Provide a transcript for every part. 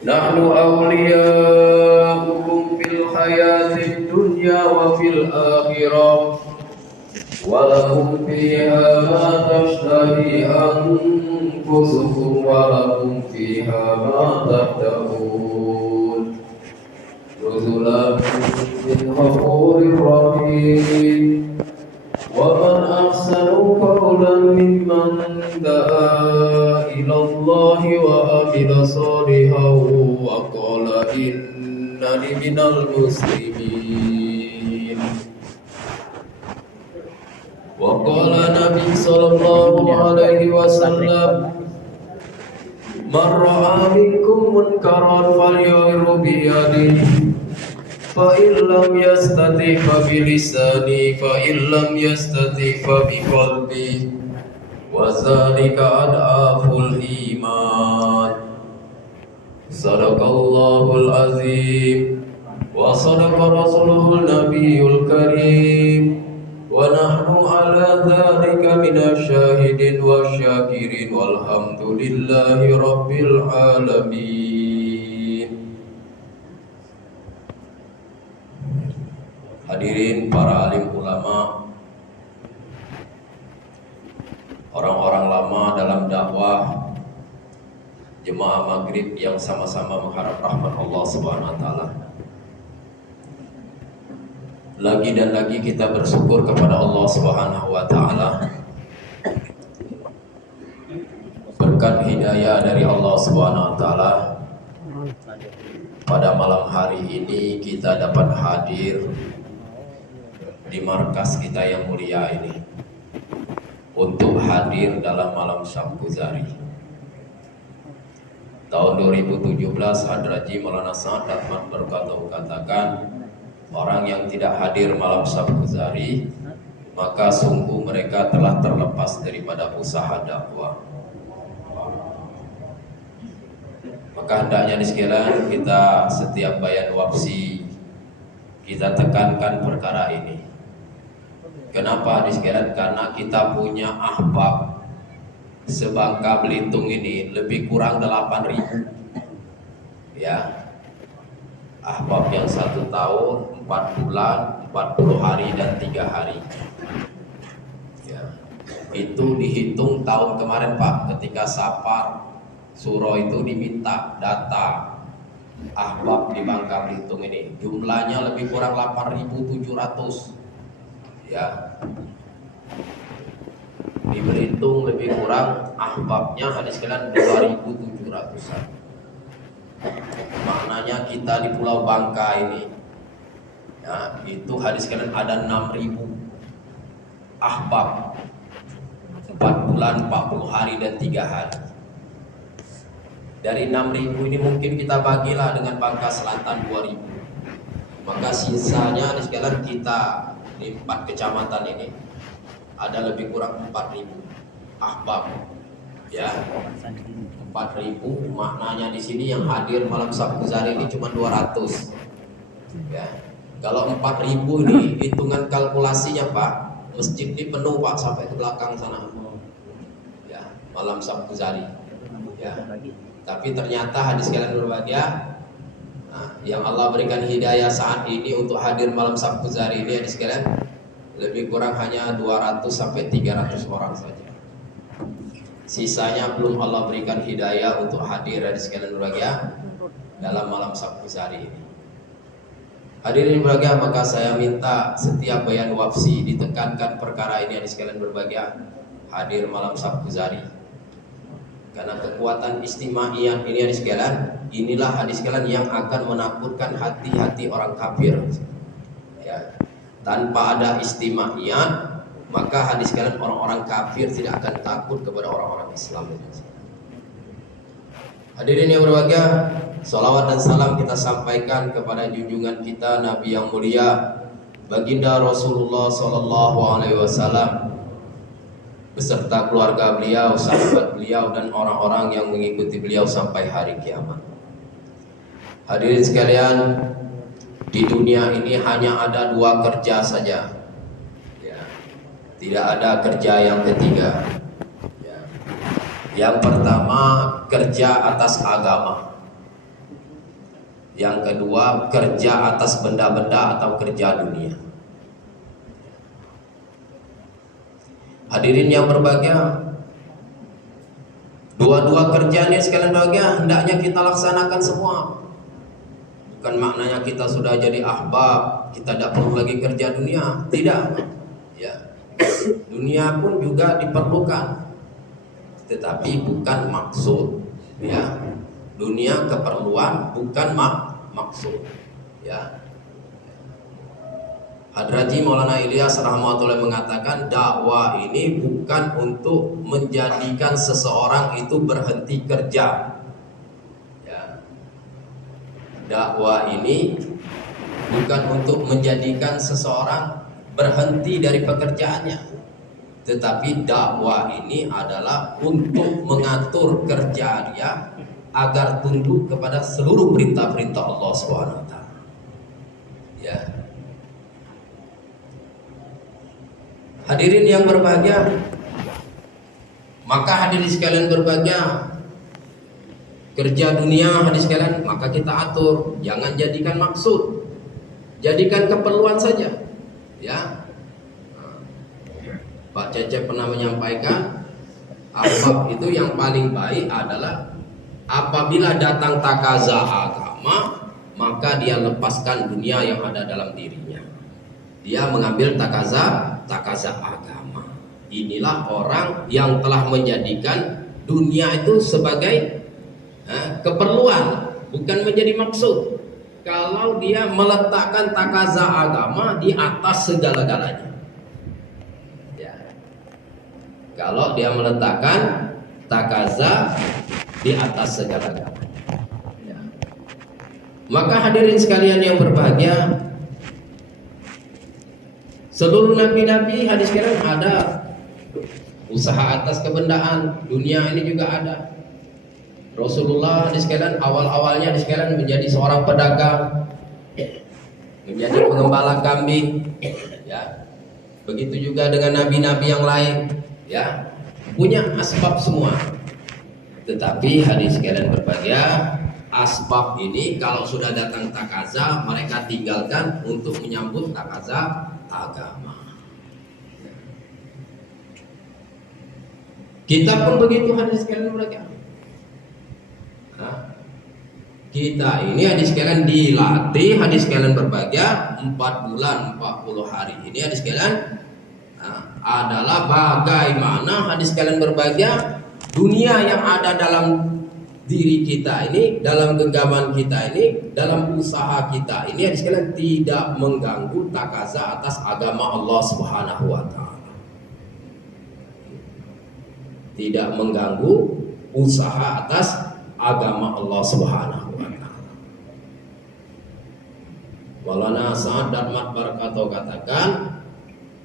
Nahnu awliya'ukum fil hayatid dunya wa fil akhirah wa lakum fiha ma tashtahi anfusukum wa lakum fiha ma tad'un nuzulan min ghafurir rahim. ومن أحسن قولا ممن دعا إلى الله وعمل صالحا وقال إنني من المسلمين. وقال النبي صلى الله عليه وسلم من رأى منكم منكرا فليغيره بيده فإن لم يستطع فبلسانه فإن لم يستطع فبقلبه وذلك أضعف الإيمان. صدق الله العظيم وصدق رسوله النبي الكريم ونحن على ذلك من الشاهدين والشاكرين والحمد لله رب العالمين. Hadirin para alim ulama, orang-orang lama dalam dakwah, jemaah maghrib yang sama-sama mengharap rahmat Allah Subhanahu wa taala. Lagi dan lagi kita bersyukur kepada Allah Subhanahu wa taala berkat hidayah dari Allah Subhanahu wa taala. Pada malam hari ini kita dapat hadir di markas kita yang mulia ini untuk hadir dalam malam Syamkuzari tahun 2017. Hadraji Maulana Sa'ad Ahmad Barkatuh katakan, orang yang tidak hadir malam Syamkuzari maka sungguh mereka telah terlepas daripada usaha dakwah. Maka hendaknya di sekalian kita setiap bayan wafsi kita tekankan perkara ini. Kenapa di sekalian? Karena kita punya ahbab sebangka Belitung ini lebih kurang 8.000 ya. Ahbab yang 1 tahun 4 bulan 40 hari dan 3 hari ya. Itu dihitung tahun kemarin Pak, ketika Sapar Suro itu diminta data ahbab di Bangka Belitung ini, jumlahnya lebih kurang 8.700 ya. Di Belitung lebih kurang ahbabnya hadis kalian 2.700-an. Maknanya kita di Pulau Bangka ini ya, itu hadis kalian ada 6.000 ahbab 4 bulan 40 hari dan 3 hari. Dari 6.000 ini mungkin kita bagilah dengan Bangka Selatan 2.000. Maka sisanya hadis kalian kita di 4 kecamatan ini ada lebih kurang 4.000 ahbab ya. 4.000 maknanya di sini yang hadir malam Syamkuzari ini cuma 200 ya. Kalau 4.000 ini hitungan kalkulasinya Pak, masjid ini penuh Pak sampai ke belakang sana ya, malam Syamkuzari ya. Tapi ternyata hadis kalian berbahagia, nah, yang Allah berikan hidayah saat ini untuk hadir malam Syamkuzari ini hadis kalian lebih kurang hanya 200 sampai 300 orang saja. Sisanya belum Allah berikan hidayah untuk hadir hadis kalian berbahagia dalam malam Syamkuzari ini. Hadirin berbahagia, maka saya minta setiap bayan wafsi ditekankan perkara ini hadis kalian berbahagia, hadir malam Syamkuzari. Karena kekuatan istimaiyah ini hadis kalian, inilah hadis kalian yang akan menakutkan hati-hati orang kafir ya. Tanpa ada istimaiyah maka hadis kalian orang-orang kafir tidak akan takut kepada orang-orang Islam. Hadirin yang berbahagia, salawat dan salam kita sampaikan kepada junjungan kita Nabi yang mulia Baginda Rasulullah Sallallahu Alaihi Wasallam beserta keluarga beliau, sahabat beliau, dan orang-orang yang mengikuti beliau sampai hari kiamat. Hadirin sekalian, di dunia ini hanya ada 2 kerja saja ya. Tidak ada kerja yang ketiga ya. Yang pertama kerja atas agama Yang kedua, kerja atas benda-benda atau kerja dunia. Hadirin yang berbahagia, dua-dua kerjaan ini sekalian bahagia hendaknya kita laksanakan semua. Bukan maknanya kita sudah jadi ahbab, kita tidak perlu lagi kerja dunia. Tidak. Ya. Dunia pun juga diperlukan, tetapi bukan maksud. Ya. Dunia keperluan, bukan maksud. Ya. Hadrati Maulana Ilyas rahmatullah mengatakan dakwah ini bukan untuk menjadikan seseorang itu berhenti kerja. Ya. Dakwah ini bukan untuk menjadikan seseorang berhenti dari pekerjaannya, tetapi dakwah ini adalah untuk mengatur kerja dia agar tunduk kepada seluruh perintah-perintah Allah SWT. Ya. Hadirin yang berbahagia, maka hadirin sekalian berbahagia, kerja dunia hadirin sekalian maka kita atur, jangan jadikan maksud, jadikan keperluan saja. Ya, Pak Cecep pernah menyampaikan, ahbab itu yang paling baik adalah apabila datang takaza agama, maka dia lepaskan dunia yang ada dalam dirinya. Dia mengambil takaza agama. Inilah orang yang telah menjadikan dunia itu sebagai keperluan, bukan menjadi maksud. Kalau dia meletakkan takaza agama di atas segala-galanya. Ya. Kalau dia meletakkan takaza di atas segala-galanya. Ya. Maka hadirin sekalian yang berbahagia, seluruh nabi-nabi hadis sekalian ada usaha atas kebendaan, dunia ini juga ada. Rasulullah hadis sekalian awal-awalnya hadis sekalian menjadi seorang pedagang, menjadi pengembala kambing, ya. Begitu juga dengan nabi-nabi yang lain, ya. Punya asbab semua. Tetapi hadis sekalian berbahagia, asbab ini kalau sudah datang takaza mereka tinggalkan untuk menyambut takaza agama. Kita pun begitu hadis sekalian mereka. Kita ini hadis sekalian dilatih hadis sekalian berbahagia 4 bulan 40 hari ini hadis sekalian adalah bagaimana hadis sekalian berbahagia dunia yang ada dalam diri kita ini, dalam genggaman kita ini, dalam usaha kita ini hadis sekalian tidak mengganggu takaza atas agama Allah Subhanahu wa taala. Tidak mengganggu usaha atas agama Allah Subhanahu wa taala. Maulana Sa'ad Darmat Barakato katakan,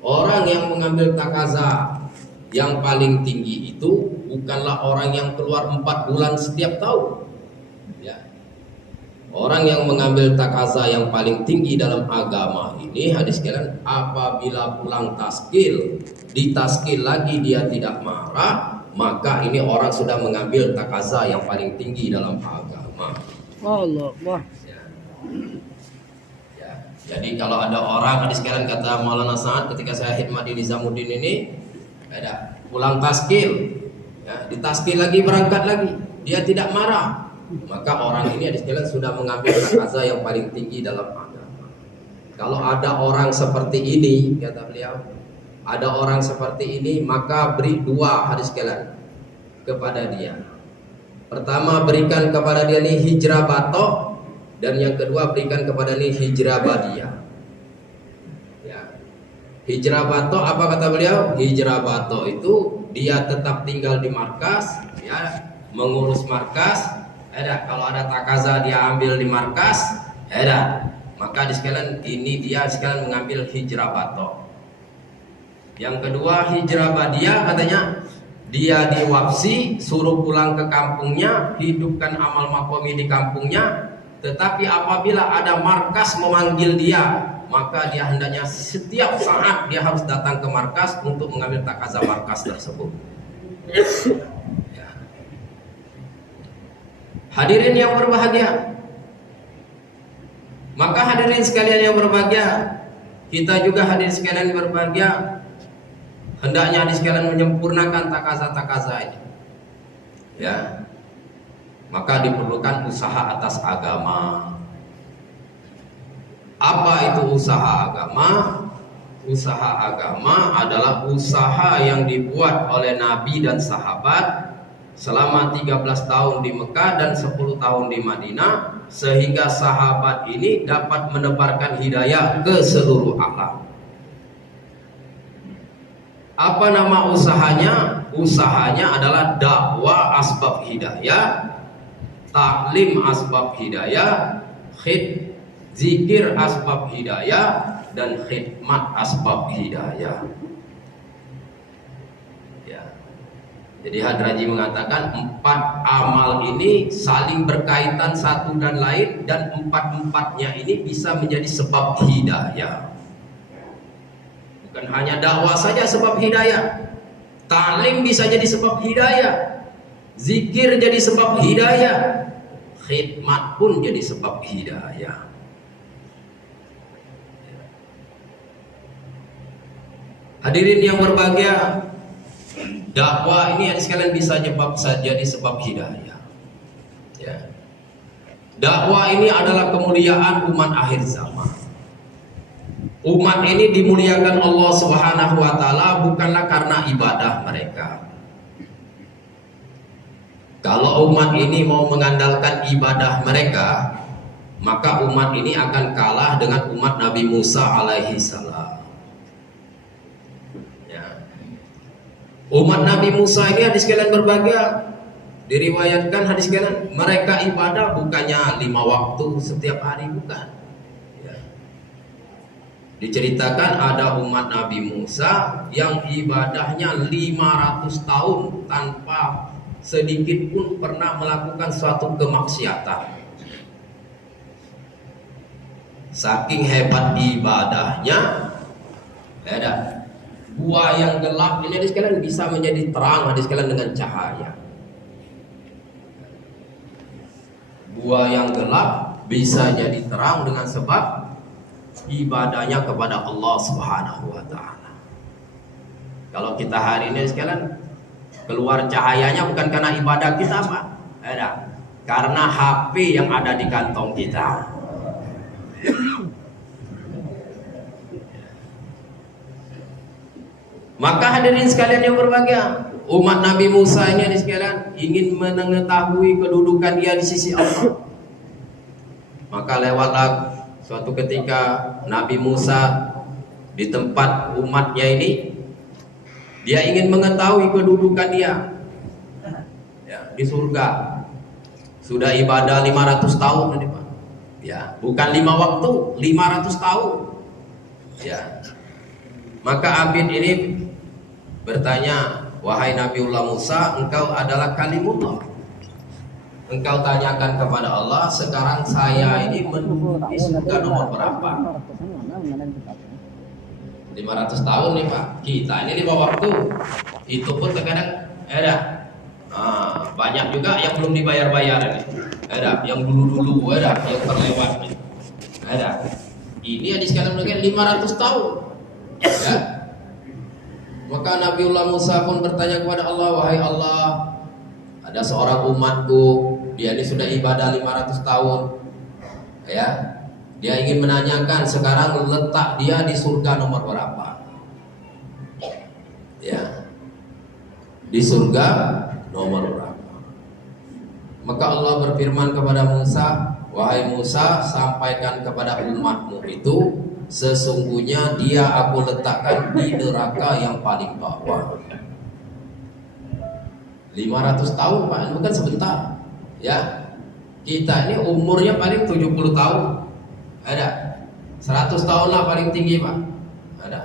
orang yang mengambil takaza yang paling tinggi itu bukanlah orang yang keluar 4 bulan setiap tahun. Ya. Orang yang mengambil takaza yang paling tinggi dalam agama ini hadis sekalian apabila pulang taskil, ditaskil lagi dia tidak marah, maka ini orang sudah mengambil takaza yang paling tinggi dalam agama. Allah. Ya. Ya. Jadi kalau ada orang hadis sekalian kata Maulana Sa'ad ketika saya khidmat di Nizamuddin ini, ada pulang taskil, ya, ditaskil lagi berangkat lagi, dia tidak marah, maka orang ini hadis sekalian sudah mengambil takaza yang paling tinggi dalam agama. Kalau ada orang seperti ini, kata beliau, ada orang seperti ini, maka beri 2 hadis sekalian kepada dia. Pertama, berikan kepada dia nih hijrah batok, dan yang kedua berikan kepada nih hijrah badiyah. Ya. Hijrah batok apa kata beliau? Hijrah batok itu dia tetap tinggal di markas, ya, mengurus markas. Kalau ada takaza dia ambil di markas, maka di sekalian ini dia sekalian mengambil hijrah batok. Yang kedua hijrah badiyah katanya dia diwapsi, suruh pulang ke kampungnya, hidupkan amal makomi di kampungnya. Tetapi apabila ada markas memanggil dia, maka dia hendaknya setiap saat dia harus datang ke markas untuk mengambil takaza markas tersebut. Ya. Hadirin yang berbahagia, Maka hadirin sekalian yang berbahagia, kita juga hadirin sekalian yang berbahagia, hendaknya hadirin sekalian menyempurnakan takaza-takaza ini. Ya. Maka diperlukan usaha atas agama. Apa itu usaha agama? Usaha agama adalah usaha yang dibuat oleh Nabi dan sahabat selama 13 tahun di Mekah dan 10 tahun di Madinah, sehingga sahabat ini dapat menebarkan hidayah ke seluruh alam. Apa nama usahanya? Usahanya adalah dakwah asbab hidayah, taklim asbab hidayah, zikir asbab hidayah, dan khidmat asbab hidayah. Ya. Jadi Hadraji mengatakan 4 amal ini saling berkaitan satu dan lain, dan 4-4-nya ini bisa menjadi sebab hidayah. Bukan hanya dakwah saja sebab hidayah, ta'lim bisa jadi sebab hidayah, zikir jadi sebab hidayah, khidmat pun jadi sebab hidayah. Hadirin yang berbahagia, dakwah ini sekalian bisa jadi sebab hidayah. Ya. Dakwah ini adalah kemuliaan umat akhir zaman. Umat ini dimuliakan Allah Subhanahu wa taala bukanlah karena ibadah mereka. Kalau umat ini mau mengandalkan ibadah mereka, maka umat ini akan kalah dengan umat Nabi Musa alaihi salam. Umat Nabi Musa ini hadis sekalian berbahagia, diriwayatkan hadis sekalian, mereka ibadah bukannya 5 waktu setiap hari, bukan. Ya. Diceritakan ada umat Nabi Musa yang ibadahnya 500 tahun tanpa sedikit pun pernah melakukan suatu kemaksiatan. Saking hebat ibadahnya, ada gua yang gelap ini hadis sekalian bisa menjadi terang hadis sekalian dengan cahaya. Gua yang gelap bisa jadi terang dengan sebab ibadahnya kepada Allah Subhanahu wa taala. Kalau kita hari ini sekalian keluar cahayanya bukan karena ibadah kita, Pak. Ada. Karena HP yang ada di kantong kita. Maka hadirin sekalian yang berbahagia, umat Nabi Musa ini sekalian ingin mengetahui kedudukan dia di sisi Allah. Maka lewatlah suatu ketika Nabi Musa di tempat umatnya ini, dia ingin mengetahui kedudukan dia ya, di surga. Sudah ibadah 500 tahun ini, Pak. Ya, bukan 5 waktu, 500 tahun. Ya. Maka Abid ini bertanya, wahai Nabiullah Musa, engkau adalah kalimullah. Engkau tanyakan kepada Allah, sekarang saya ini menduduki surga nomor berapa? 500 tahun nih, Pak. Kita ini 5 waktu. Itu pun terkadang ada. Banyak juga yang belum dibayar-bayar ini. Ada, yang dulu-dulu ada, yang terlewat nih. Ada. Ini yang sekalian mungkin 500 tahun. Ya. Maka Nabiullah Musa pun bertanya kepada Allah, wahai Allah, ada seorang umatku, dia ini sudah ibadah 500 tahun. Ya. Dia ingin menanyakan sekarang letak dia di surga nomor berapa? Ya. Di surga nomor berapa? Maka Allah berfirman kepada Musa, wahai Musa, sampaikan kepada umatmu itu, sesungguhnya dia aku letakkan di neraka yang paling bawah. 500 tahun, Pak, bukan sebentar. Ya. Kita ini umurnya paling 70 tahun. Ada 100 tahun lah paling tinggi, Pak. Ada.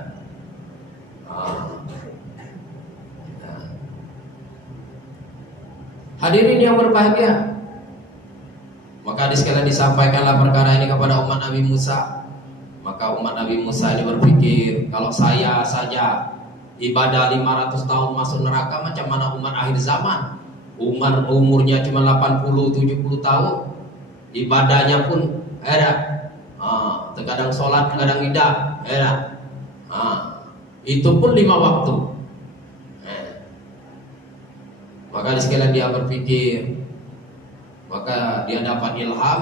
Hadirin yang berbahagia, maka sekalian disampaikanlah perkara ini kepada umat Nabi Musa. Maka umat Nabi Musa ini berpikir, kalau saya saja ibadah 500 tahun masuk neraka, macam mana umat akhir zaman? Umurnya cuma 80-70 tahun, ibadahnya pun ada Terkadang sholat, terkadang tidak, ya. Itu pun 5 waktu. Maka sekalian dia berpikir, maka dia dapat ilham,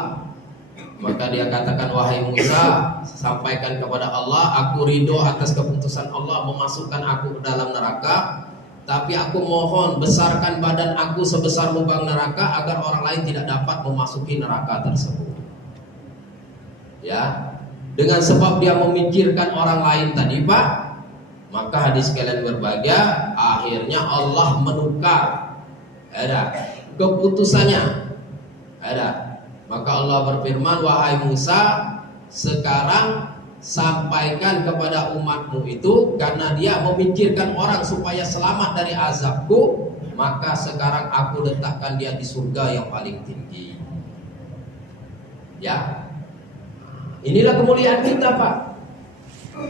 maka dia katakan, wahai Musa, sampaikan kepada Allah, aku ridho atas keputusan Allah memasukkan aku ke dalam neraka, tapi aku mohon besarkan badan aku sebesar lubang neraka agar orang lain tidak dapat memasuki neraka tersebut. Ya, dengan sebab dia memikirkan orang lain tadi, Pak, maka hadis kalian berbahagia, akhirnya Allah menukar keputusannya. Maka Allah berfirman, wahai Musa, sekarang sampaikan kepada umatmu itu, karena dia memikirkan orang supaya selamat dari azabku, maka sekarang aku letakkan dia di surga yang paling tinggi. Ya, inilah kemuliaan kita, Pak.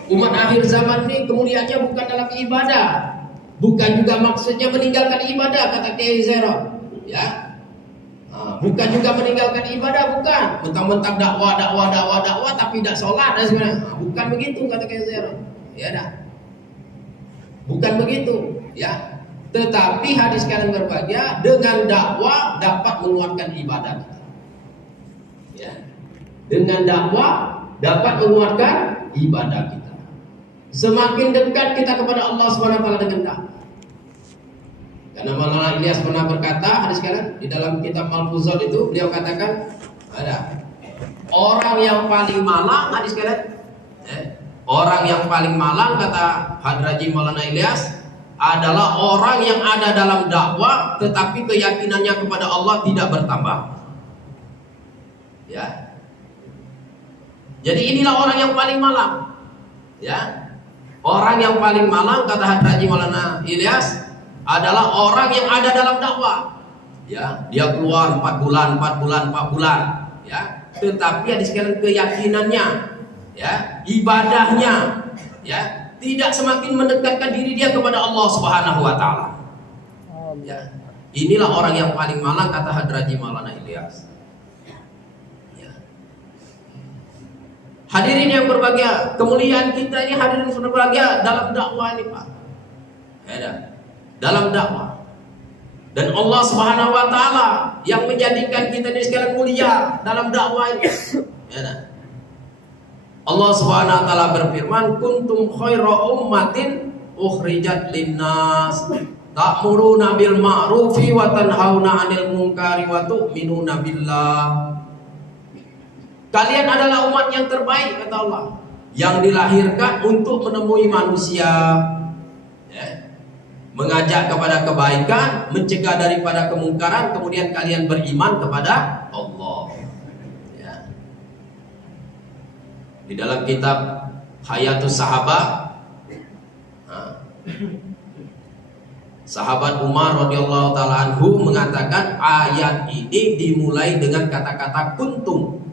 Umat akhir zaman ini kemuliaannya bukan dalam ibadah, bukan juga maksudnya meninggalkan ibadah, kata Kiai Zero. Ya, bukan juga meninggalkan ibadah, bukan mentang-mentang dakwah tapi tidak sholat dan sebenarnya. Bukan begitu kata Kiai Zero. Ya dah. Bukan begitu, ya. Tetapi hadis kalian berbahagia, dengan dakwah dapat menguatkan ibadah kita. Ya. Dengan dakwah dapat menguatkan ibadah kita. Semakin dekat kita kepada Allah SWT dengan dakwah. Karena Maulana Ilyas pernah berkata, hadis kalian di dalam kitab Malfuzul itu, beliau katakan ada orang yang paling malang, hadis kalian, orang yang paling malang kata Hadraji Maulana Ilyas adalah orang yang ada dalam dakwah tetapi keyakinannya kepada Allah tidak bertambah. Ya. Jadi inilah orang yang paling malang. Ya. Orang yang paling malang kata Hadraji Maulana Ilyas adalah orang yang ada dalam dakwah. Ya, dia keluar 4 bulan, ya. Tetapi ada sekalian keyakinannya, ya, ibadahnya, ya, tidak semakin mendekatkan diri dia kepada Allah Subhanahu wa taala. Ya. Inilah orang yang paling malang kata Hadraji Maulana Ilyas. Ya. Hadirin yang berbahagia, kemuliaan kita ini hadirin yang berbahagia dalam dakwah ini, Pak. Ya, dalam dakwah. Dan Allah Subhanahu wa taala yang menjadikan kita ini sekalian mulia dalam dakwah ini. Ya. Allah Subhanahu wa taala berfirman, kuntum khaira ummatin ukhrijat linnas ta'muruna bil ma'rufi wa tanhauna 'anil munkari wa tu'minuna billah. Kalian adalah umat yang terbaik kata Allah, yang dilahirkan untuk menemui manusia, ya, mengajak kepada kebaikan, mencegah daripada kemungkaran, kemudian kalian beriman kepada Allah. Ya. Di dalam kitab Hayatus Sahabat, sahabat Umar radhiyallahu taala anhu mengatakan ayat ini dimulai dengan kata-kata kuntum.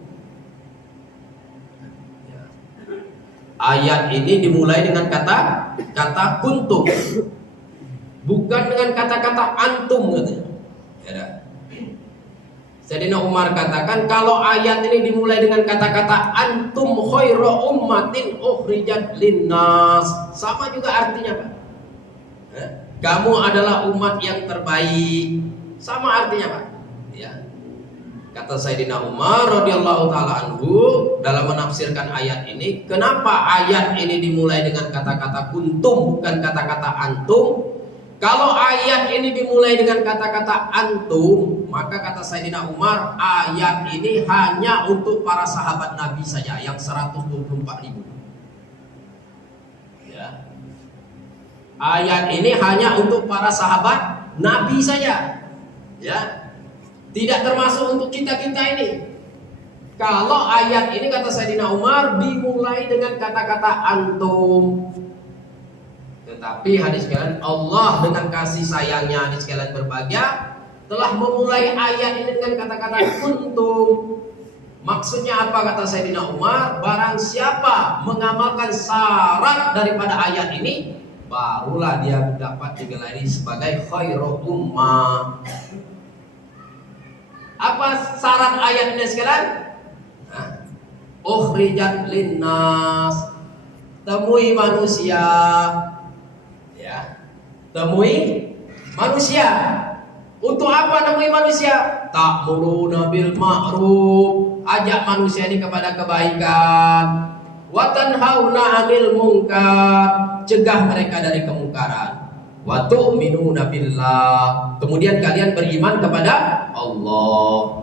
Ya. Ayat ini dimulai dengan kata kuntum. Bukan dengan kata-kata antum katanya. Ya. Sayyidina Umar katakan kalau ayat ini dimulai dengan kata-kata antum khairu ummatin ukhrijat linnas, sama juga artinya, Pak. Ya. Kamu adalah umat yang terbaik, sama artinya, Pak. Ya. Kata Sayyidina Umar radhiyallahu taala anhu dalam menafsirkan ayat ini, kenapa ayat ini dimulai dengan kata-kata kuntum bukan kata-kata antum? Kalau ayat ini dimulai dengan kata-kata antum, maka kata Sayyidina Umar, ayat ini hanya untuk para sahabat Nabi saja yang 124.000. Ya. Ayat ini hanya untuk para sahabat Nabi saja. Ya. Tidak termasuk untuk kita-kita ini. Kalau ayat ini kata Sayyidina Umar dimulai dengan kata-kata antum. Tetapi hadis kalian, Allah dengan kasih sayangnya hadis kalian berbahagia telah memulai ayat ini dengan kata-kata kuntum. Maksudnya apa kata Sayyidina Umar? Barang siapa mengamalkan syarat daripada ayat ini, barulah dia dapat digelari sebagai khairul ummah. Apa syarat ayat ini sekalian? ukhrijat linnas. Temui manusia, ya. Temui manusia. Untuk apa temui manusia? Ta'muruna bil ma'ruf, ajak manusia ini kepada kebaikan. Wa tanhauna 'anil munkar, cegah mereka dari kemungkaran. Wa tu'minuna billah, kemudian kalian beriman kepada Allah.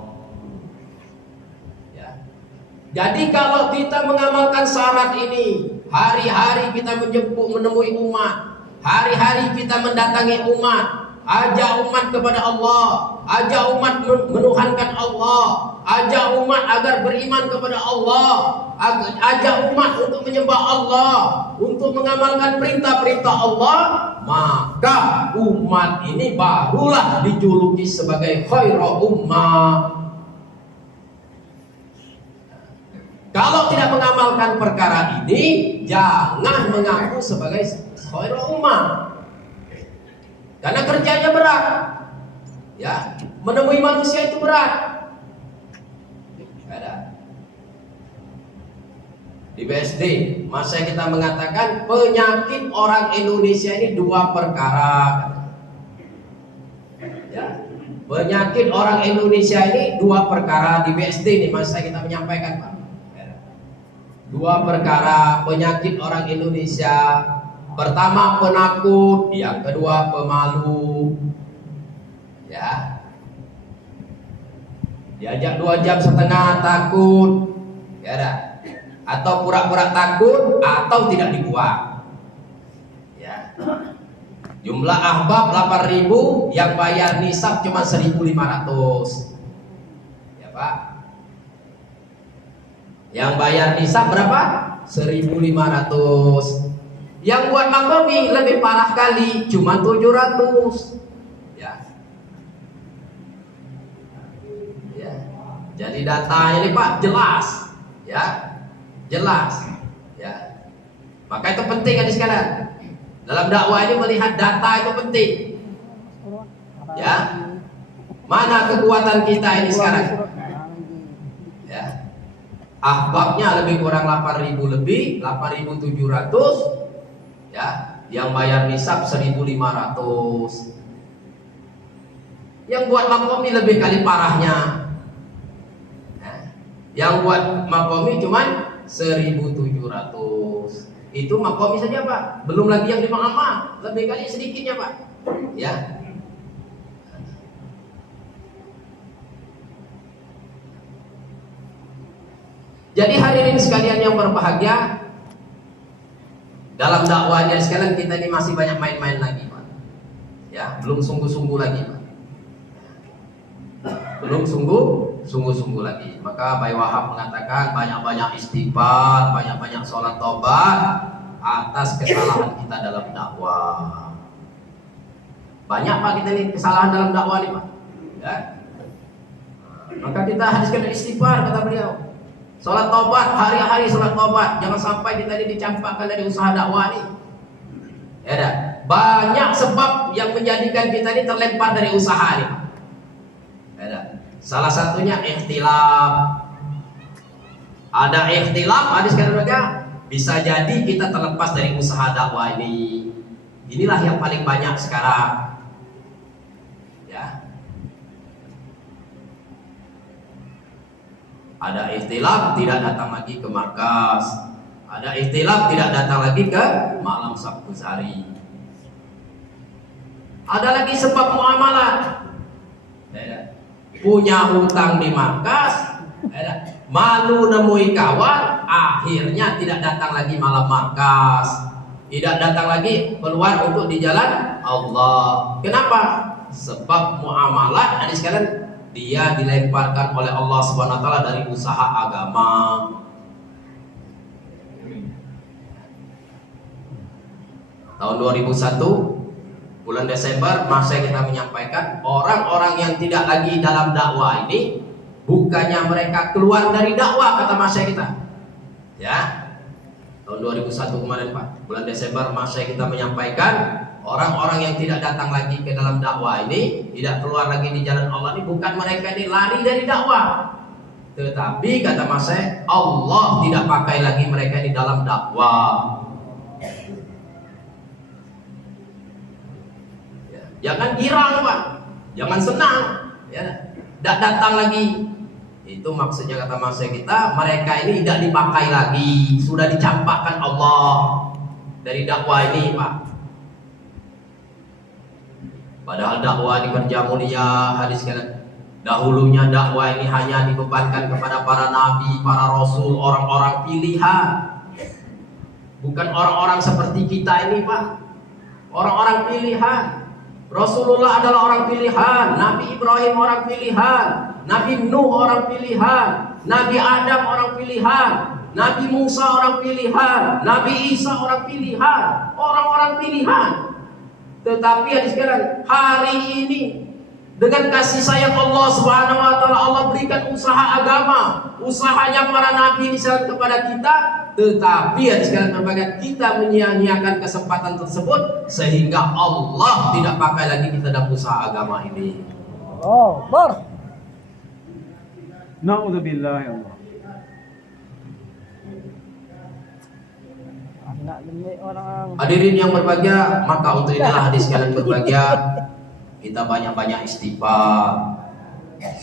Jadi kalau kita mengamalkan syarat ini, hari-hari kita menemui umat, hari-hari kita mendatangi umat, ajak umat kepada Allah, ajak umat menuhankan Allah, ajak umat agar beriman kepada Allah, ajak umat untuk menyembah Allah, untuk mengamalkan perintah-perintah Allah, maka umat ini barulah dijuluki sebagai khairu ummah. Kalau tidak mengamalkan perkara ini, jangan mengaku sebagai khairu ummah. Karena kerjanya berat. Ya, menemui manusia itu berat. Ada. Di BSD, masa kita mengatakan penyakit orang Indonesia ini dua perkara. Ya. Penyakit orang Indonesia ini dua perkara. Di BSD nih masa kita menyampaikan, Pak. Dua perkara penyakit orang Indonesia. Pertama penakut, yang kedua pemalu. Ya. Diajak 2,5 jam takut. Ya dah. Atau pura-pura takut atau tidak dibuat. Ya. Jumlah ahbab 8.000, yang bayar nisab cuma 1.500. Ya, Pak. Yang bayar nisab berapa? 1.500. Yang buat makomi lebih parah kali, cuma 700. Ya. Ya. Jadi datanya ini Pak jelas, ya, jelas. Ya. Maka itu penting kan sekalian. Dalam dakwah ini melihat data itu penting. Ya. Mana kekuatan kita ini sekarang? Ya. Ahbabnya lebih kurang 8.000 lebih, 8.700, ya. Yang bayar nisab 1.500. Yang buat makomi lebih kali parahnya. Yang buat makomi cuman 1.700. Itu makomi saja, Pak. Belum lagi yang di Ma'amah, lebih kali sedikitnya, Pak. Ya. Jadi hadirin sekalian yang berbahagia, dalam dakwahnya sekalian kita ini masih banyak main-main lagi, Pak. Ya, belum sungguh-sungguh lagi, Pak. Belum sungguh-sungguh lagi. Maka Bayi Wahab mengatakan banyak-banyak istighfar, banyak-banyak sholat tobat atas kesalahan kita dalam dakwah. Banyak, Pak, kita ini kesalahan dalam dakwah nih, Pak. Ya. Maka kita hadiskan istighfar, kata beliau. Sholat tobat, hari-hari sholat tobat. Jangan sampai kita ini dicampakkan dari usaha dakwah ini. Ya dah. Banyak sebab yang menjadikan kita ini terlempar dari usaha ini. Ya dah. Salah satunya ikhtilaf. Ada ikhtilaf, hadis kata bisa jadi kita terlepas dari usaha dakwah ini. Inilah yang paling banyak sekarang. Ya. Ada ikhtilaf tidak datang lagi ke markas. Ada ikhtilaf tidak datang lagi ke malam Sabtu Sari. Ada lagi sebab muamalah. Punya hutang di markas, malu nemui kawan, akhirnya tidak datang lagi malam markas. Tidak datang lagi keluar untuk di jalan Allah. Kenapa? Sebab muamalah hadis sekalian dia dilemparkan oleh Allah Subhanahu wa taala dari usaha agama. Tahun 2001 bulan Desember masa kita menyampaikan orang-orang yang tidak lagi dalam dakwah ini bukannya mereka keluar dari dakwah kata masa kita. Ya. Tahun 2001 kemarin, Pak, bulan Desember masa kita menyampaikan orang-orang yang tidak datang lagi ke dalam dakwah ini, tidak keluar lagi di jalan Allah ini, bukan mereka ini lari dari dakwah. Tetapi kata Mas Syekh, Allah tidak pakai lagi mereka di dalam dakwah. Ya, jangan girang Pak, jangan senang, ya, tidak datang lagi. Itu maksudnya kata Mas Syekh kita, mereka ini tidak dipakai lagi, sudah dicampakkan Allah dari dakwah ini Pak. Padahal dakwah ini kerja mulia, hadis kalian. Dahulunya dakwah ini hanya dibebankan kepada para nabi, para rasul, orang-orang pilihan. Bukan orang-orang seperti kita ini Pak. Orang-orang pilihan. Rasulullah adalah orang pilihan, Nabi Ibrahim orang pilihan, Nabi Nuh orang pilihan, Nabi Adam orang pilihan, Nabi Musa orang pilihan, Nabi Isa orang pilihan. Orang-orang pilihan. Tetapi hadis kalian, hari ini dengan kasih sayang Allah Subhanahu wa taala, Allah berikan usaha agama, usahanya para nabi misalnya kepada kita, tetapi hadis kalian berbagai kita menyia-nyiakan kesempatan tersebut sehingga Allah tidak pakai lagi kita dalam usaha agama ini. Oh, bar. Naudzubillah ya Allah. Anak demi orang. Hadirin yang berbahagia, maka untuk inilah hadis kalian berbahagia. Kita banyak-banyak istighfar,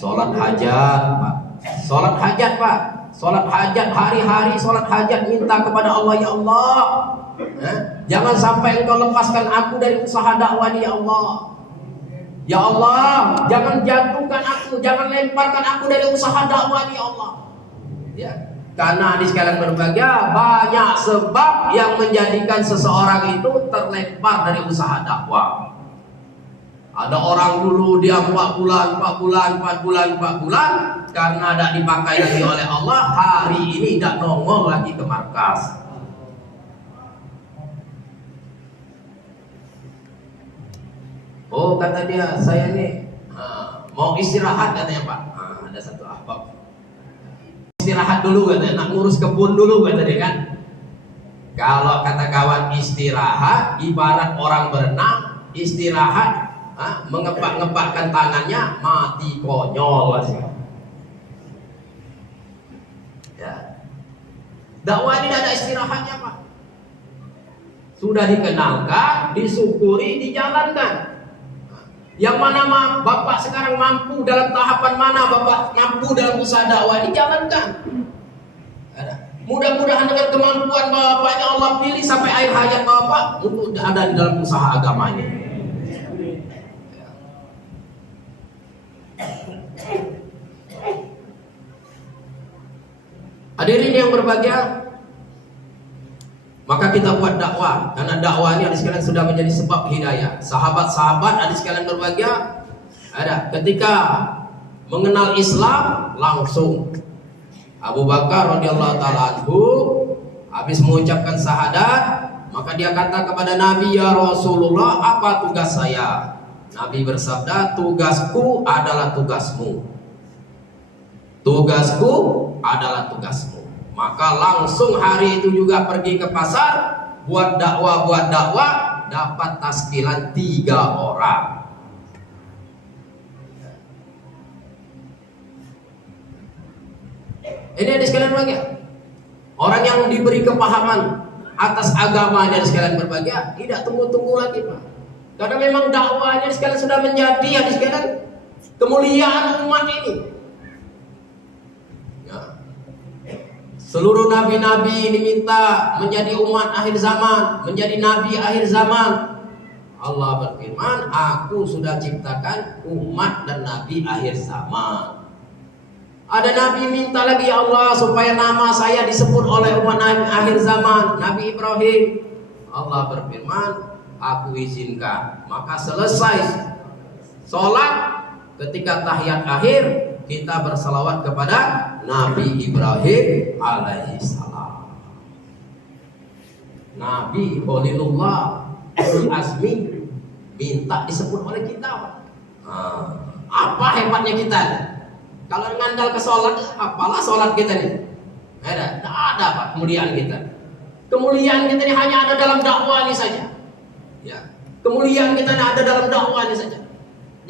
sholat hajat, Pak. Sholat hajat, Pak. Sholat hajat hari-hari, sholat hajat minta kepada Allah, ya Allah. Jangan sampai engkau lepaskan aku dari usaha dakwah ini, ya Allah. Ya Allah, jangan jatuhkan aku, jangan lemparkan aku dari usaha dakwah ini, ya Allah. Ya. Karena hadis kalian berbahagia, banyak sebab yang menjadikan seseorang itu terlempar dari usaha dakwah. Ada orang dulu dia 4 bulan karena tidak dipakai lagi oleh Allah, hari ini tidak nongol lagi ke markas. Oh kata dia, saya ini mau istirahat katanya Pak. Ada satu ahbab. Istirahat dulu katanya, nak ngurus kebun dulu kata dia kan. Kalau kata kawan istirahat, ibarat orang berenang, istirahat mengepak-ngepakkan tangannya, mati konyol. Ya. Dakwah ini tidak ada istirahatnya Pak. Sudah dikenalkan, disyukuri, dijalankan. Yang mana Bapak sekarang mampu, dalam tahapan mana Bapak mampu dalam usaha dakwah, dijalankan. Mudah-mudahan dengan kemampuan Bapaknya Allah pilih sampai akhir hayat Bapak untuk ada di dalam usaha agamanya. Hadirin yang berbahagia, maka kita buat dakwah, karena dakwah ini hadis sekalian sudah menjadi sebab hidayah. Sahabat-sahabat hadis sekalian berbahagia, ada ketika mengenal Islam langsung Abu Bakar radhiyallahu taala anhu habis mengucapkan syahadat, maka dia kata kepada Nabi, ya Rasulullah, apa tugas saya? Nabi bersabda, tugasku adalah tugasmu. Tugasku adalah tugasmu. Maka langsung hari itu juga pergi ke pasar, buat dakwah, dapat taskilan 3 orang. Ini ada sekalian berbahagia. Orang yang diberi kepahaman atas agama dan sekalian berbahagia, tidak tunggu-tunggu lagi Pak. Karena memang dakwahnya sekalian sudah menjadi hadis sekalian kemuliaan umat ini. Ya. Seluruh nabi-nabi diminta menjadi umat akhir zaman, menjadi nabi akhir zaman. Allah berfirman, aku sudah ciptakan umat dan nabi akhir zaman. Ada nabi minta lagi, ya Allah, supaya nama saya disebut oleh umat nabi akhir zaman, Nabi Ibrahim. Allah berfirman, aku izinkan. Maka selesai sholat, ketika tahiyat akhir kita bersalawat kepada Nabi Ibrahim alaihissalam. Nabi Khalilullah Ulul Azmi minta disebut oleh kita. Apa hebatnya kita? Kalau ngandal ke sholat, apalah sholat kita ini? Tidak ada Pak kemuliaan kita. Kemuliaan kita ini hanya ada dalam dakwah ini saja. Ya, kemuliaan kita ada dalam dakwah ini saja.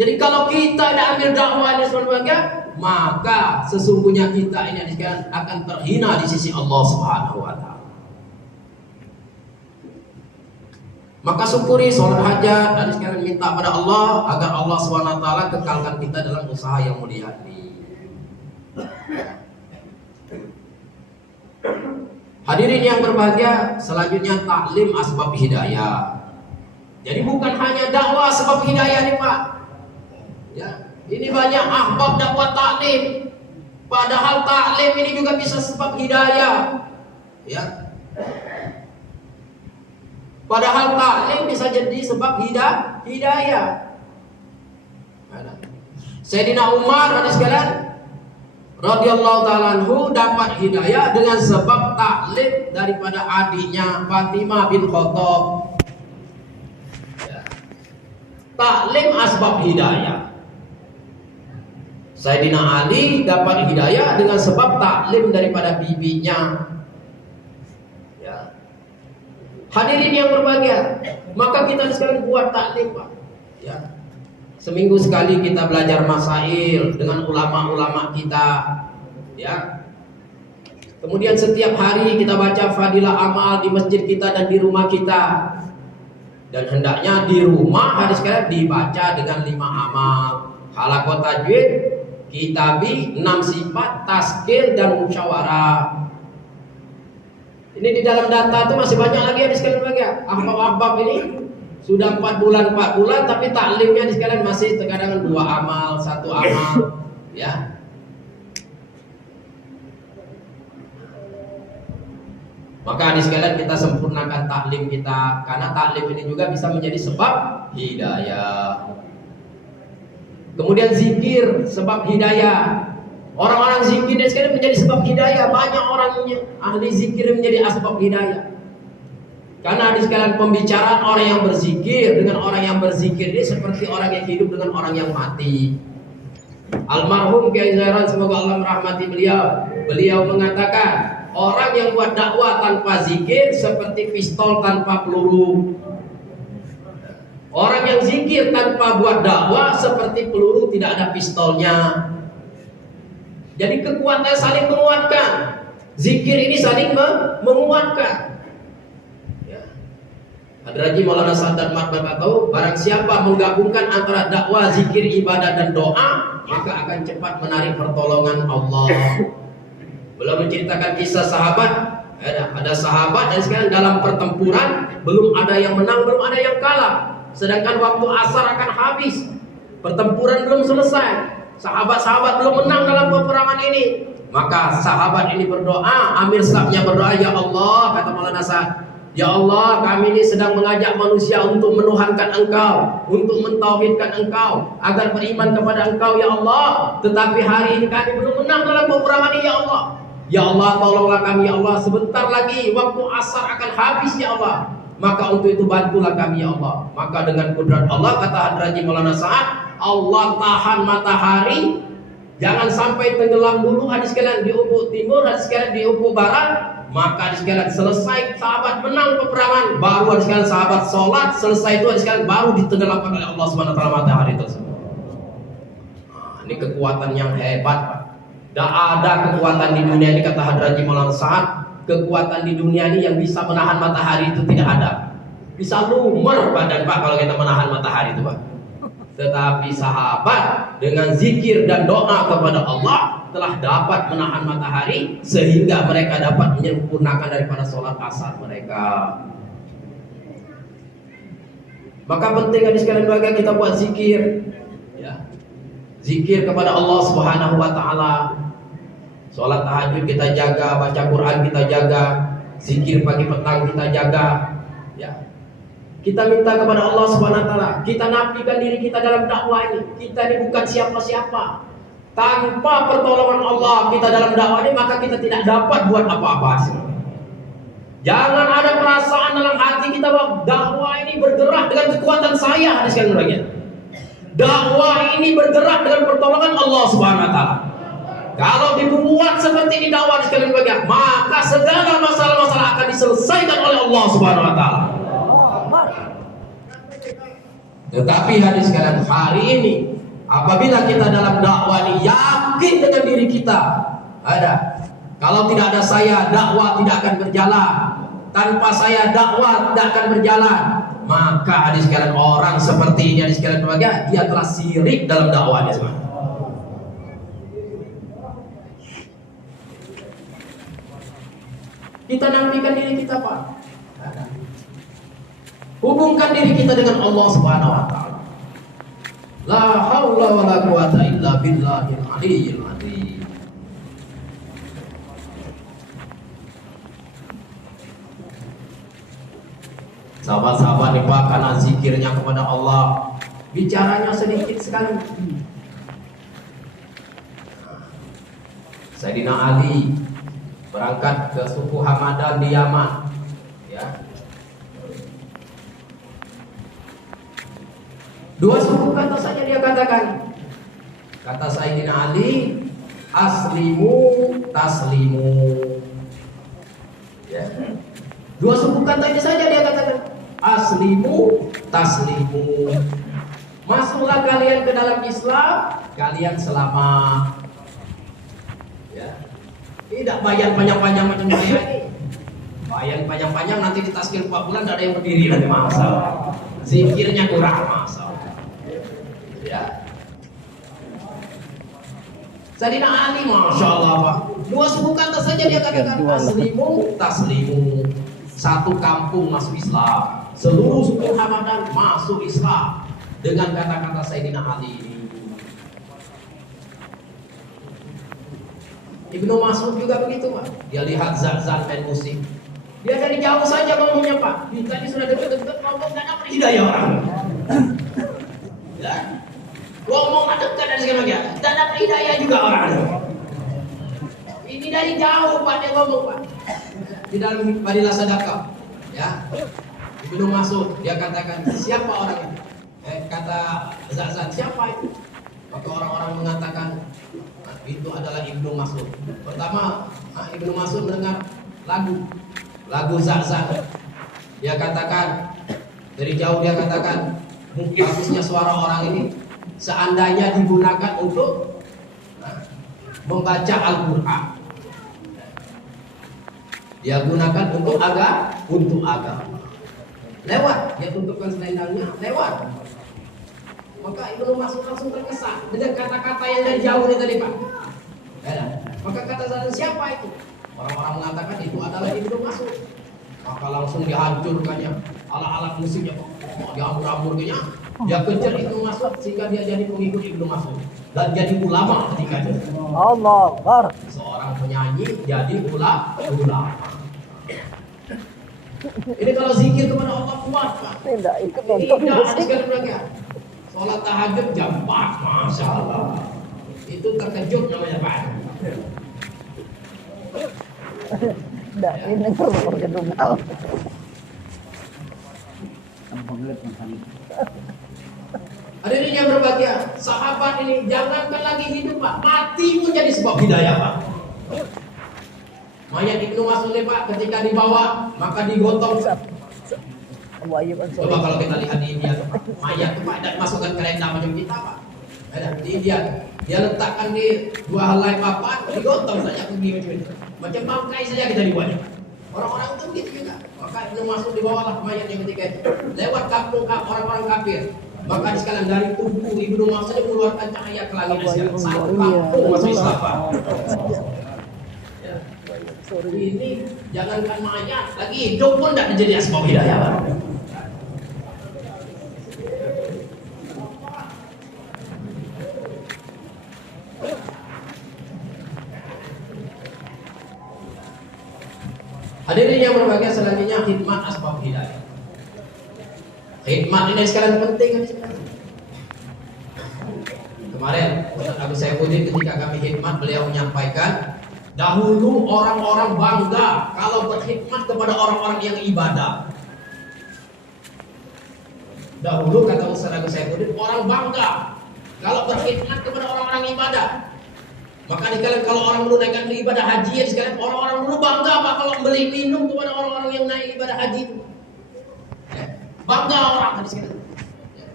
Jadi kalau kita tidak ambil dakwah ini sebagai maka sesungguhnya kita ini sekalian akan terhina di sisi Allah Subhanahu wa taala. Maka syukuri sholat hajat dan sekalian minta pada Allah agar Allah Subhanahu wa taala kekalkan kita dalam usaha yang mulia ini. Hadirin yang berbahagia, selanjutnya taklim asbab hidayah. Jadi bukan hanya dakwah sebab hidayah nih Pak. Ya, ini banyak ahbab dakwah taklim. Padahal taklim ini juga bisa sebab hidayah. Ya. Padahal taklim bisa jadi sebab hidayah. Sayyidina Umar radhiyallahu ta'ala anhu dapat hidayah dengan sebab taklim daripada adiknya Fatimah bin Khattab. Ya. Taklim asbab hidayah. Sayyidina Ali dapat hidayah dengan sebab taklim daripada bibinya. Ya. Hadirin yang berbahagia, maka kita sekarang buat taklim Pak. Ya. Seminggu sekali kita belajar masail dengan ulama-ulama kita, ya. Kemudian setiap hari kita baca fadilah amal di masjid kita dan di rumah kita. Dan hendaknya di rumah hadis sekalian dibaca dengan 5 amal: halaqah tajwid, kitabi, 6 sifat, tazkir dan musyawarah. Ini di dalam data itu masih banyak lagi hadis sekalian ya. Ahbab-ahbab ini sudah 4 bulan tapi taklimnya di sekalian masih terkadang 2 amal, 1 amal, ya. Maka di sekalian kita sempurnakan taklim kita, karena taklim ini juga bisa menjadi sebab hidayah. Kemudian zikir sebab hidayah. Orang-orang zikir dan sekalian menjadi sebab hidayah. Banyak orangnya ahli zikir menjadi asbab hidayah. Karena di sekalian pembicaraan orang yang berzikir dengan orang yang berzikir ini seperti orang yang hidup dengan orang yang mati. Almarhum Kiai Zairan, semoga Allah merahmati beliau. Beliau mengatakan, orang yang buat dakwah tanpa zikir seperti pistol tanpa peluru. Orang yang zikir tanpa buat dakwah seperti peluru tidak ada pistolnya. Jadi kekuatan saling menguatkan. Zikir ini saling menguatkan. Hadraji Maulana Sa'ad Mat berkata, barang siapa menggabungkan antara dakwah, zikir, ibadah dan doa, maka akan cepat menarik pertolongan Allah. Belum menceritakan kisah sahabat, ada sahabat dan sekarang dalam pertempuran belum ada yang menang, belum ada yang kalah. Sedangkan waktu asar akan habis, pertempuran belum selesai, sahabat-sahabat belum menang dalam peperangan ini. Maka sahabat ini berdoa, amir sahabnya berdoa, ya Allah, kata Maulana Sa'ad, ya Allah, kami ini sedang mengajak manusia untuk menuhankan Engkau, untuk mentauhidkan Engkau, agar beriman kepada Engkau ya Allah. Tetapi hari ini kami belum menang dalam peperangan ini ya Allah. Ya Allah, tolonglah kami ya Allah. Sebentar lagi waktu asar akan habis ya Allah. Maka untuk itu bantulah kami ya Allah. Maka dengan kudrat Allah, kata Hadraji Maulana Sa'ad, Allah tahan matahari, jangan sampai tenggelam dulu hadis sekalian di ufuk timur, hadis sekalian di ufuk barat. Maka sekalian selesai sahabat menang peperangan, baru sekalian sahabat sholat, selesai itu sekalian baru ditenggelamkan oleh Allah Subhanahu wa taala matahari tersebut. Nah, ini kekuatan yang hebat. Tidak ada kekuatan di dunia ini, kata Hadraji Maulana Sa'ad, kekuatan di dunia ini yang bisa menahan matahari itu tidak ada. Bisa lumer badan Pak kalau kita menahan matahari itu Pak. Tetapi sahabat dengan zikir dan doa kepada Allah telah dapat menahan matahari sehingga mereka dapat menyempurnakan daripada sholat asar mereka. Maka penting hadis sekalian bahagia kita buat zikir, ya. Zikir kepada Allah Subhanahu wa taala. Sholat tahajud kita jaga, baca Quran kita jaga, zikir pagi petang kita jaga, ya. Kita minta kepada Allah Subhanahu wa taala, kita nafikan diri kita dalam dakwah ini. Kita ini bukan siapa-siapa. Tanpa pertolongan Allah kita dalam dakwah ini, maka kita tidak dapat buat apa-apa. Jangan ada perasaan dalam hati kita bahwa dakwah ini bergerak dengan kekuatan saya, hadis sekalian bagian. Dakwah ini bergerak dengan pertolongan Allah Subhanahu wa taala. Kalau dibuat seperti ini dakwah sekalian bagian, maka segala masalah-masalah akan diselesaikan oleh Allah Subhanahu wa taala. Tetapi hadis sekalian, hari ini Apabila kita dalam dakwah ini yakin dengan diri kita, ada. Kalau tidak ada saya, dakwah tidak akan berjalan. Tanpa saya, dakwah tidak akan berjalan. Maka hadis sekalian, orang seperti ini hadis sekalian berbahagia, dia telah syirik dalam dakwahnya semua. Kita nafikan diri kita, Pak. Hubungkan diri kita dengan Allah Subhanahu wa taala. La haula wala quwata illa billahil aliyyil azim. Sahabat-sahabat nih Pak, karena zikirnya kepada Allah, bicaranya sedikit sekali. Sayyidina Ali berangkat ke suku Hamadan di Yaman, ya. Dua suku kata saja dia katakan. Kata Sayyidina Ali, aslimu taslimu. Ya. Dua suku kata saja dia katakan, aslimu taslimu. Masuklah kalian ke dalam Islam, kalian selamat. Ya. Tidak bayar panjang-panjang macam saya ini. Bayar panjang-panjang nanti di taskil 4 bulan tidak ada yang berdiri nanti masalah. Zikirnya kurang masalah. Ya. Sayyidina Ali, masya Allah Pak. Dua suku kata saja dia katakan, aslimu taslimu. Satu kampung masuk Islam, seluruh suku Hamadan masuk Islam dengan kata-kata Sayyidina Ali ini. Ibnu Mas'ud juga begitu Pak. Dia lihat Zat-Zat main musik, dia dari jauh saja ngomongnya Pak. Tadi sudah dekat-dekat ngomong, gak dapat hidayah orang. Ya. Ngomong dekat dan segala macam, tidak dapat hidayah juga orang. Ini dari jauh Pak dia ngomong Pak. Di dalam Fadilah Sadaqah, ya. Ibnu Mas'ud dia katakan, siapa orang itu? Kata Zat-Zat, siapa itu? Maka orang-orang mengatakan, itu adalah Ibnu Mas'ud. Pertama, Ibnu Mas'ud mendengar lagu Zat-Zat. Dia katakan, dari jauh dia katakan, bagusnya suara orang ini. Seandainya digunakan untuk membaca Al-Quran, dia gunakan untuk agama. Lewat, dia tutupkan selendangnya, lewat. Maka Ibnu Mas'ud langsung terkesan dengan kata-kata yang dari jauh ini tadi Pak. Ya, maka kata Zat, siapa itu? Orang-orang mengatakan itu adalah Ibnu Mas'ud. Maka langsung dihancurkannya alat-alat musiknya, diambur-amburkannya. Dia kejar Ibnu Mas'ud sehingga dia jadi pengikut Ibnu Mas'ud dan jadi ulama ketika itu. Allah Akbar. Seorang penyanyi jadi ulama. Ini kalau zikir kepada Allah kuat Pak. Tidak ikut nonton musik. Sholat tahajud jam 4, masya Allah. Itu terkejut namanya Pak. Tidak ini gedung al. Hadirin yang berbahagia, sahabat ini jangankan lagi hidup Pak, mati pun jadi sebab hidayah Pak. Mayat Ibnu Mas'ud Pak ketika dibawa maka digotong. Coba kalau kita lihat di India, mayat itu Pak tidak masukkan kereta macam kita Pak. Ada di India, dia letakkan di dua helai papan, digotong saja pergi macam itu. Macam bangkai saja kita dibuatnya. Orang-orang itu begitu juga. Maka Ibnu Mas'ud dibawalah mayat yang ketika itu lewat kampung orang-orang kafir. Maka sekalian dari tubuh Ibnu Mas'ud mengeluarkan cahaya ke langit sekalian. Satu kampung masuk Islam Pak. Ini jangankan mayat, lagi hidup pun tidak menjadi asbab hidayah Pak. Hadirin yang berbahagia, selanjutnya khidmat asbab hidayah. Khidmat ini sekarang penting kan sebenarnya. Kemarin Ustaz Abu Saifuddin ketika kami khidmat, beliau menyampaikan dahulu orang-orang bangga kalau berkhidmat kepada orang-orang yang ibadah. Dahulu kata Ustaz Abu Saifuddin, orang bangga kalau berkhidmat kepada orang-orang ibadah. Maka dikalian kalau orang menunaikan ibadah haji ya sekalian orang-orang dulu bangga Pak kalau beli minum kepada orang-orang yang naik ibadah haji itu. Ya. Bangga orang tadi sekalian. Ya.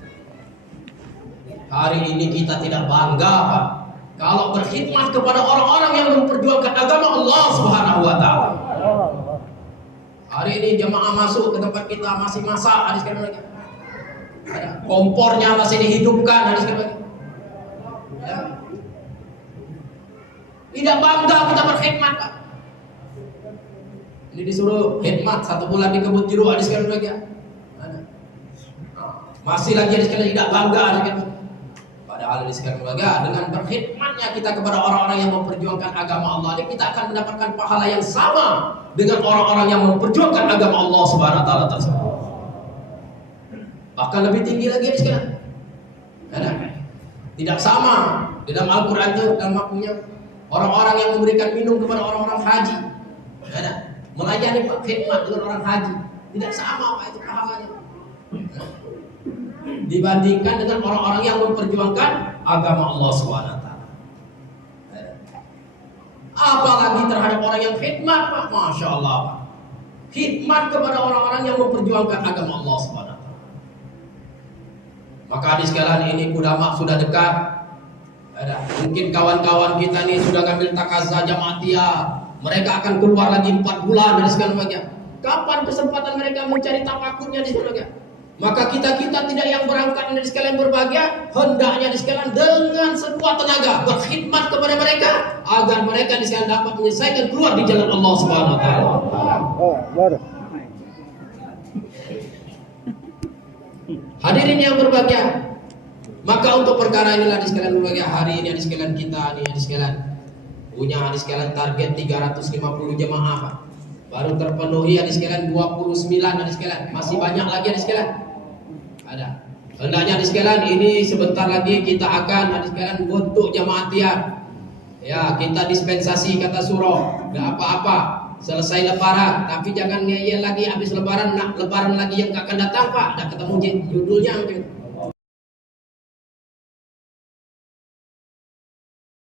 Hari ini kita tidak bangga, Pak, kalau berkhidmat kepada orang-orang yang memperjuangkan agama Allah Subhanahu wa taala. Hari ini jemaah masuk ke tempat kita masih masak, hadis sekalian lagi. Kompornya masih dihidupkan, hadis sekalian lagi. Ya. Tidak bangga kita berkhidmat, Pak. Ini disuruh khidmat 1 bulan di kebun jeruk, hadis sekalian lagi. Masih lagi hadis sekalian tidak bangga, hadis sekalian. Padahal hadis sekalian lagi, dengan berkhidmatnya kita kepada orang-orang yang memperjuangkan agama Allah, ini kita akan mendapatkan pahala yang sama dengan orang-orang yang memperjuangkan agama Allah Subhanahu wa taala tersebut. Bahkan lebih tinggi lagi hadis sekalian. Tidak sama di dalam Al-Qur'an itu dalam maknanya orang-orang yang memberikan minum kepada orang-orang haji. Melayani khidmat dengan orang haji tidak sama, Pak, itu pahalanya. Dibandingkan dengan orang-orang yang memperjuangkan agama Allah SWT. Apalagi terhadap orang yang khidmat, Pak, Masya Allah, Pak. Khidmat kepada orang-orang yang memperjuangkan agama Allah SWT. Maka hadis sekalian ini Kudama sudah dekat. Mungkin kawan-kawan kita nih sudah ngambil takazah jamaatiyah. Mereka akan keluar lagi 4 bulan dari segala bagian. Kapan kesempatan mereka mencari tafakurnya di segala bagian? Maka kita tidak yang berangkat dari sekalian berbahagia, hendaknya di sekalian dengan sekuat tenaga berkhidmat kepada mereka agar mereka di sekalian dapat menyelesaikan keluar di jalan Allah Subhanahu wa taala. Hadirin yang berbahagia, maka untuk perkara inilah di sekalian berbahagia, hari ini di sekalian kita nih di sekalian punya di sekalian target 350 jemaah, Pak. Baru terpenuhi di sekalian 29 di sekalian. Masih banyak lagi di sekalian. Ada. Hendaknya di sekalian ini sebentar lagi kita akan di sekalian bentuk jamaatiyah. Ya, kita dispensasi kata surah. Enggak apa-apa. Selesai lebaran, tapi jangan ngeyel lagi habis lebaran, nak lebaran lagi yang akan datang, Pak. Dah ketemu judulnya.